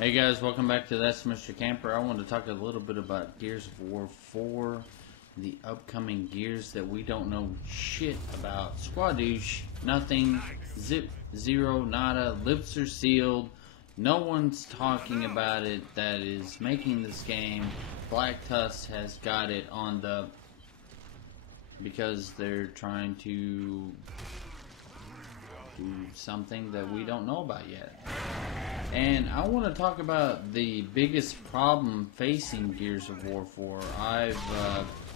Hey guys, welcome back to That's Mr. Camper. I want to talk a little bit about Gears of War 4, the upcoming Gears that we don't know shit about. Squadouche, nothing, zip, zero, nada, lips are sealed. No one's talking about it that is making this game. Blacktusk has got it on the... because they're trying to do something that we don't know about yet. And I want to talk about the biggest problem facing Gears of War 4. I've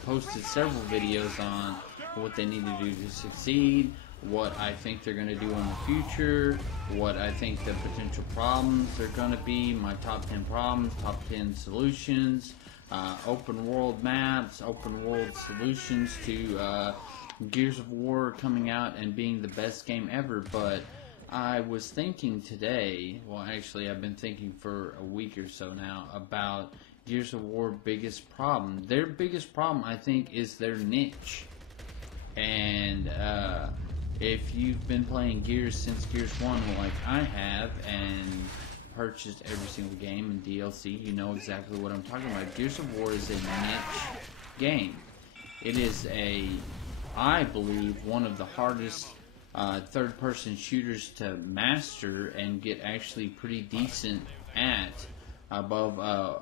posted several videos on what they need to do to succeed, what I think they're going to do in the future, what I think the potential problems are going to be, my top 10 problems, top 10 solutions, open world maps, open world solutions to Gears of War coming out and being the best game ever. But I was thinking today, well actually I've been thinking for a week or so now, about Gears of War biggest problem. Their biggest problem, I think, is their niche. And if you've been playing Gears since Gears 1 like I have, and purchased every single game and DLC, you know exactly what I'm talking about. Gears of War is a niche game. It is I believe, one of the hardest third-person shooters to master and get actually pretty decent at. Above a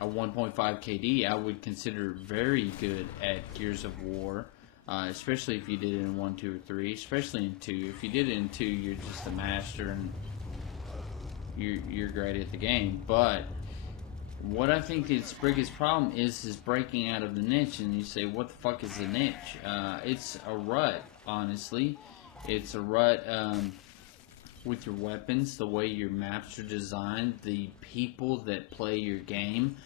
1.5 KD, I would consider very good at Gears of War, especially if you did it in 1, 2, or 3, especially in 2. If you did it in 2, you're just a master and you're great at the game. But what I think its biggest problem is breaking out of the niche. And you say, what the fuck is a niche? It's a rut, honestly. It's a rut with your weapons, the way your maps are designed, the people that play your game,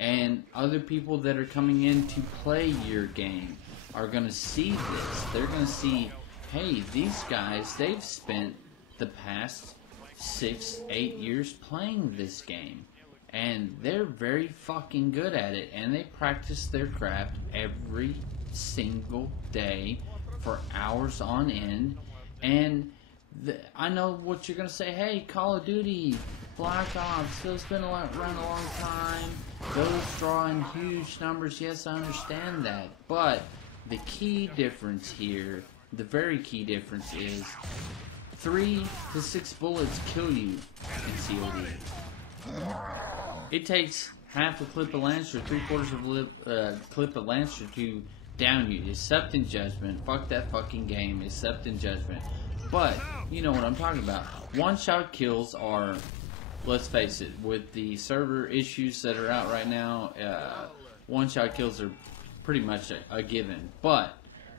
and other people that are coming in to play your game are going to see this. They're going to see, hey, these guys, they've spent the past 6, 8 years playing this game. And they're very fucking good at it, and they practice their craft every single day for hours on end. And I know what you're going to say, hey, Call of Duty, Black Ops, those been around a long time, those drawing huge numbers. Yes, I understand that, but the key difference here, the very key difference is 3 to 6 bullets kill you in COD. It takes half a clip of Lancer, 3/4 of a clip of Lancer to down you. Accept in judgment. Fuck that fucking game. Accept in judgment. But you know what I'm talking about. One-shot kills are, let's face it, with the server issues that are out right now, one-shot kills are pretty much a given. But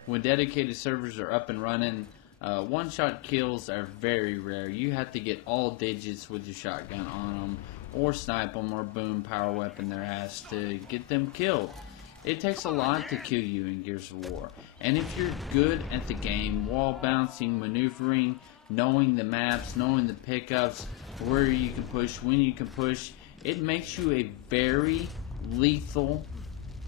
when dedicated servers are up and running, one-shot kills are very rare. You have to get all digits with your shotgun on them, or snipe them, or boom, power weapon their ass to get them killed. It takes a lot to kill you in Gears of War. And if you're good at the game, wall bouncing, maneuvering, knowing the maps, knowing the pickups, where you can push, when you can push, it makes you a very lethal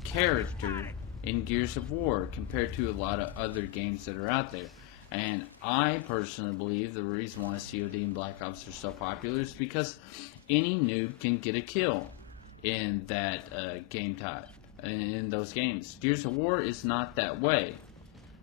character in Gears of War compared to a lot of other games that are out there. And I personally believe the reason why COD and Black Ops are so popular is because any noob can get a kill in that game type, in those games. Gears of War is not that way.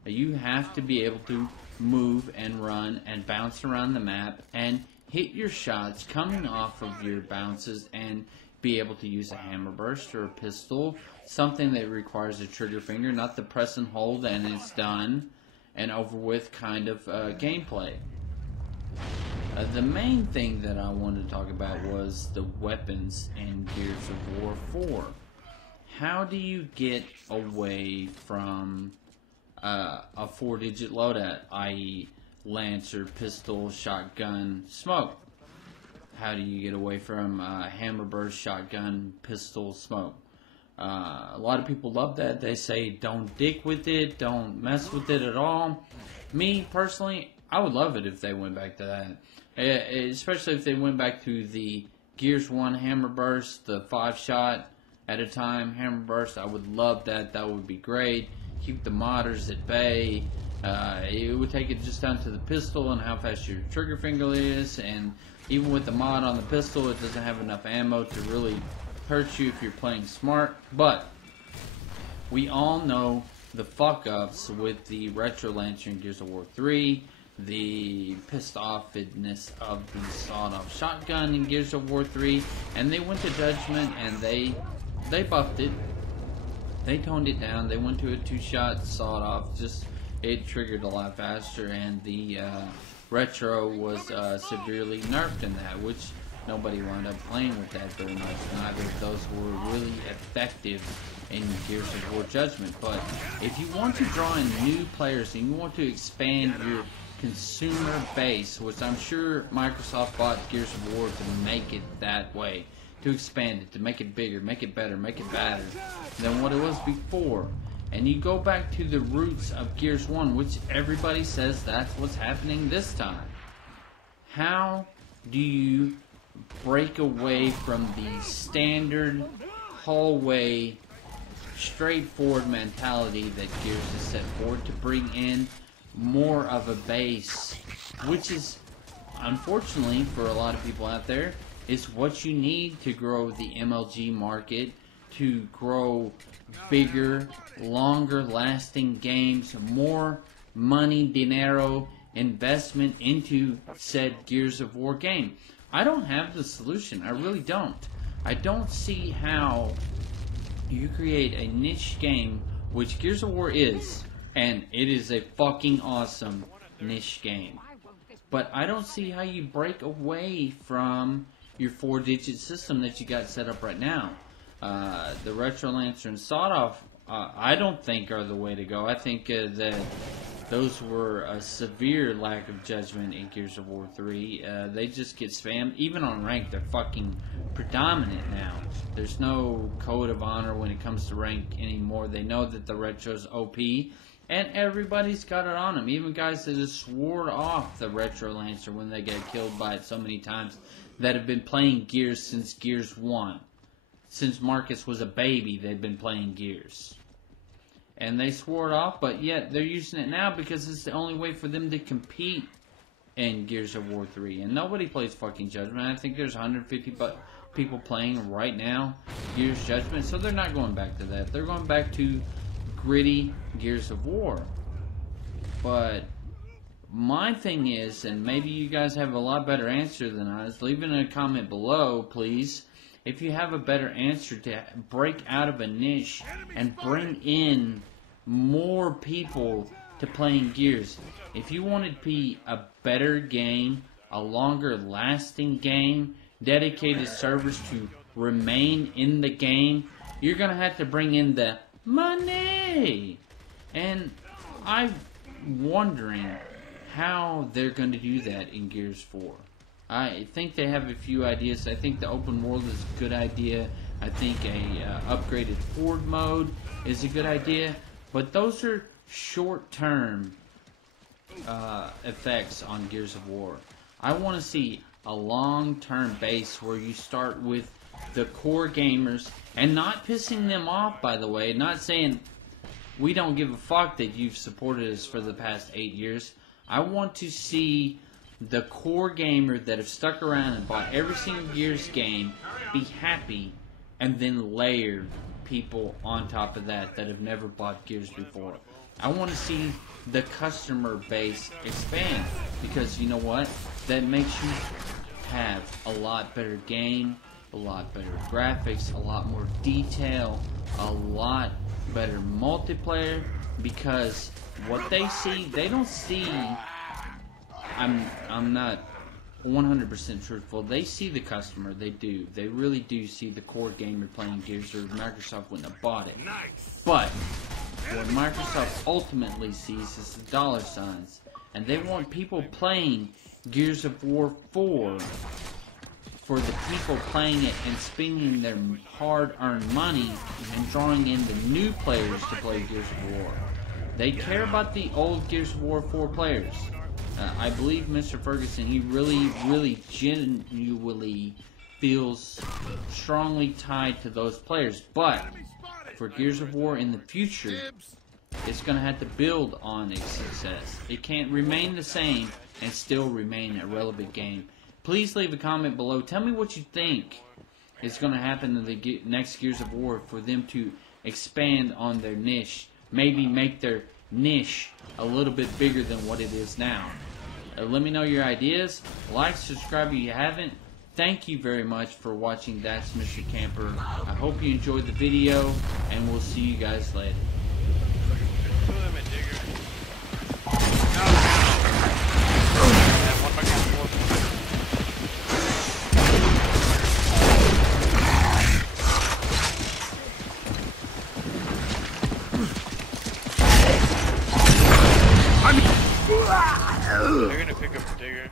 You have to be able to move and run and bounce around the map and hit your shots coming off of your bounces and be able to use a hammer burst or a pistol, something that requires a trigger finger, not the press and hold and it's done and over with kind of gameplay. The main thing that I wanted to talk about was the weapons in Gears of War 4. How do you get away from a 4-digit loadout, i.e. Lancer, pistol, shotgun, smoke? How do you get away from hammer burst, shotgun, pistol, smoke? A lot of people love that. They say don't dick with it, don't mess with it at all. Me, personally, I would love it if they went back to that. Especially if they went back to the Gears 1 hammer burst, the 5-shot at a time hammer burst. I would love that. That would be great. Keep the modders at bay. It would take it just down to the pistol and how fast your trigger finger is, and even with the mod on the pistol, it doesn't have enough ammo to really hurt you if you're playing smart. But we all know the fuck-ups with the Retro Lancer in Gears of War 3, the pissed-offness of the sawed-off shotgun in Gears of War 3, and they went to Judgment and they buffed it. They toned it down. They went to a 2-shot sawed-off. Just it triggered a lot faster, and the Retro was severely nerfed in that, which nobody wound up playing with that very much. Neither of those were really effective in Gears of War Judgment. But if you want to draw in new players and you want to expand your consumer base, which I'm sure Microsoft bought Gears of War to make it that way, to expand it, to make it bigger, make it better, make it badder than what it was before. And you go back to the roots of Gears 1, which everybody says that's what's happening this time. How do you break away from the standard hallway, straightforward mentality that Gears has set forward to bring in more of a base, which is, unfortunately for a lot of people out there, is what you need to grow the MLG market, to grow bigger, longer lasting games, more money, dinero, investment into said Gears of War game. I don't have the solution. I really don't. I don't see how you create a niche game, which Gears of War is, and it is a fucking awesome niche game. But I don't see how you break away from your 4-digit system that you got set up right now. The Retro Lancer and Sawed Off, I don't think are the way to go. I think that those were a severe lack of judgment in Gears of War 3. They just get spammed. Even on rank, they're fucking predominant now. There's no code of honor when it comes to rank anymore. They know that the Retro's OP, and everybody's got it on them. Even guys that have swore off the Retro Lancer when they get killed by it so many times, that have been playing Gears since Gears 1. Since Marcus was a baby, they've been playing Gears. And they swore it off, but yet they're using it now because it's the only way for them to compete in Gears of War 3. And nobody plays fucking Judgment. I think there's 150 people playing right now Gears Judgment, so they're not going back to that. They're going back to gritty Gears of War. But my thing is, and maybe you guys have a lot better answer than us, leave it in a comment below, please. If you have a better answer to break out of a niche and bring in more people to playing Gears. If you want it to be a better game, a longer lasting game, dedicated servers to remain in the game, you're going to have to bring in the money. And I'm wondering how they're going to do that in Gears 4. I think they have a few ideas. I think the open world is a good idea. I think a upgraded Horde mode is a good idea. But those are short-term effects on Gears of War. I want to see a long-term base where you start with the core gamers and not pissing them off, by the way. Not saying we don't give a fuck that you've supported us for the past 8 years. I want to see the core gamer that have stuck around and bought every single Gears game be happy, and then layer people on top of that that have never bought Gears before. I want to see the customer base expand, because you know what? That makes you have a lot better game, a lot better graphics, a lot more detail, a lot better multiplayer, because what they see, they don't see. I'm not 100% truthful. They see the customer. They do. They really do see the core gamer playing Gears, or Microsoft wouldn't have bought it. But what Microsoft ultimately sees is the dollar signs. And they want people playing Gears of War 4 for the people playing it and spending their hard-earned money and drawing in the new players to play Gears of War. They care about the old Gears of War 4 players. I believe Mr. Ferguson, he really genuinely feels strongly tied to those players. But for Gears of War in the future, It's going to have to build on its success. It can't remain the same and still remain a relevant game. Please leave a comment below. Tell me what you think is going to happen in the next Gears of War for them to expand on their niche. Maybe make their niche a little bit bigger than what it is now. Let me know your ideas. Like, subscribe if you haven't. Thank you very much for watching That's Mr. Camper. I hope you enjoyed the video, and we'll see you guys later. They're gonna pick up the digger.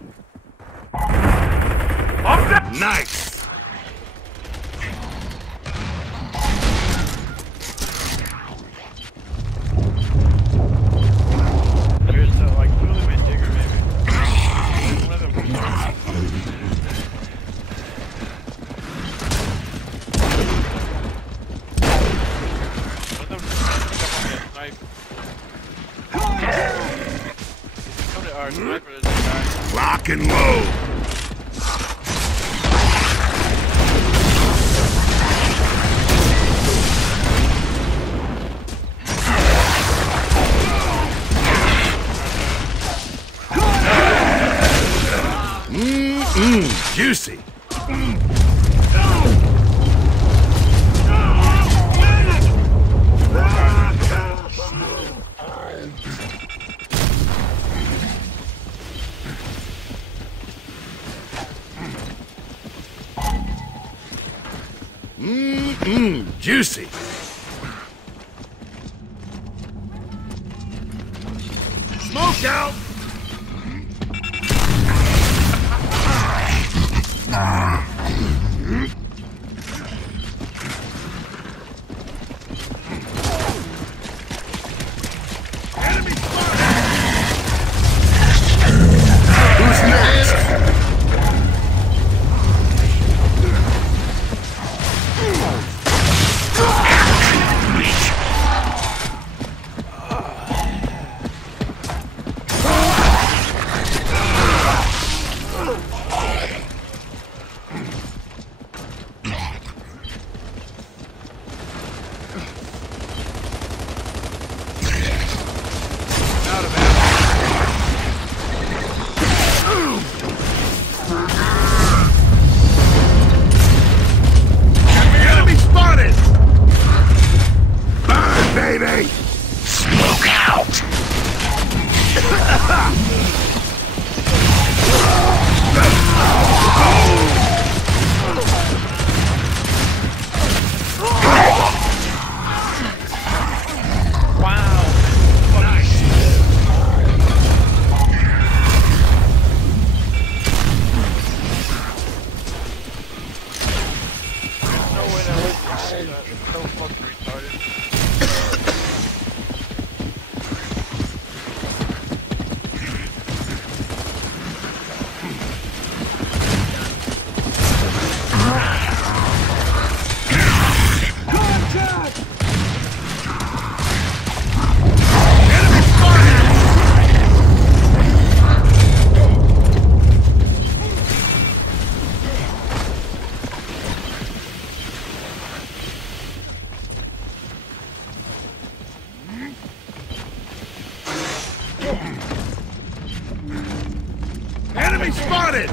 Nice! There's like two of them in digger, maybe. One of them. Our sniper is a guy. Lock and load! Juicy! Juicy! Smoke out! Enemy spotted! Who's next? Enemy spotted! Burn, baby! Smoke out! So fucking retarded. Contact! Enemy spotted! Enemy spotted!